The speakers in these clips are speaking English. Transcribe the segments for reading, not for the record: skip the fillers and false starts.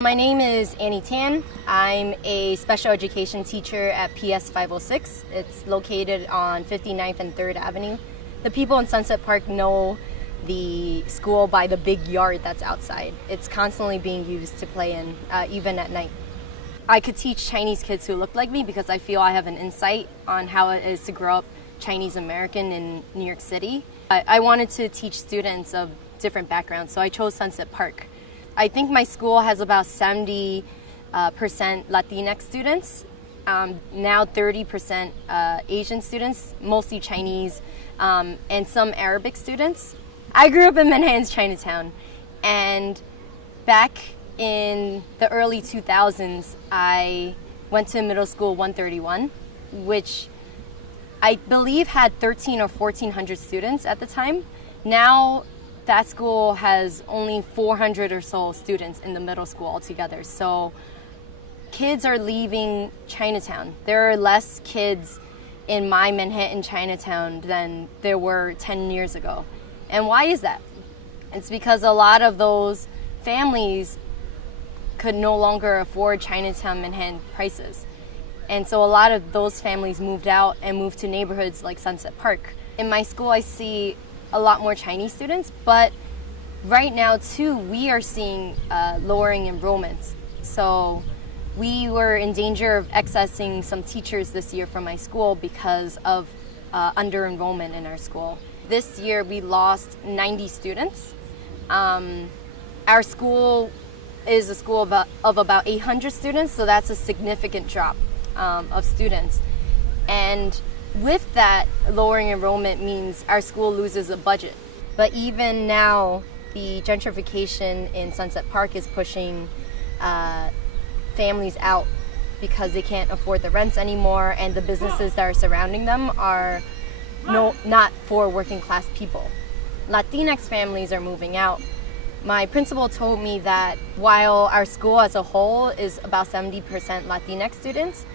My name is Annie Tan. I'm a special education teacher at PS 506. It's located on 59th and 3rd Avenue. The people in Sunset Park know the school by the big yard that's outside. It's constantly being used to play in, even at night. I could teach Chinese kids who look like me because I feel I have an insight on how it is to grow up Chinese American in New York City. I wanted to teach students of different backgrounds, so I chose Sunset Park. I think my school has about 70% Latinx students, now 30% Asian students, mostly Chinese, and some Arabic students. I grew up in Manhattan's Chinatown, and back in the early 2000s, I went to middle school 131, which I believe had 1,300 or 1,400 students at the time. Now, that school has only 400 or so students in the middle school altogether. So kids are leaving Chinatown. There are less kids in my Manhattan Chinatown than there were 10 years ago. And why is that? It's because a lot of those families could no longer afford Chinatown Manhattan prices. And so a lot of those families moved out and moved to neighborhoods like Sunset Park. In my school, I see a lot more Chinese students, but right now too, we are seeing lowering enrollments. So we were in danger of accessing some teachers this year from my school because of under enrollment in our school. This year we lost 90 students. Our school is a school of about 800 students, so that's a significant drop of students. And with that, lowering enrollment means our school loses a budget. But even now, the gentrification in Sunset Park is pushing families out because they can't afford the rents anymore, and the businesses that are surrounding them are not for working class people. Latinx families are moving out. My principal told me that while our school as a whole is about 70% Latinx students,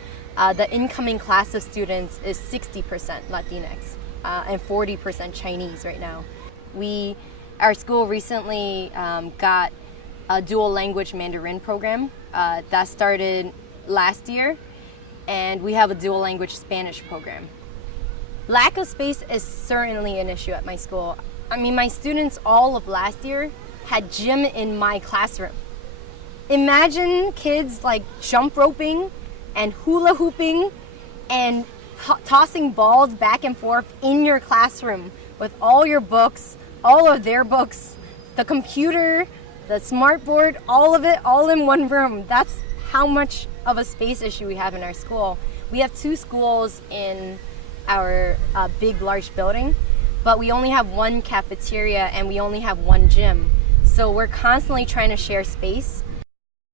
the incoming class of students is 60% Latinx and 40% Chinese right now. Our school recently got a dual language Mandarin program that started last year, and we have a dual language Spanish program. Lack of space is certainly an issue at my school. I mean, my students all of last year had gym in my classroom. Imagine kids like jump roping and hula hooping and tossing balls back and forth in your classroom with all your books, all of their books, the computer, the smartboard, all of it, all in one room. That's how much of a space issue we have in our school. We have 2 schools in our big, large building, but we only have 1 cafeteria and we only have 1 gym. So we're constantly trying to share space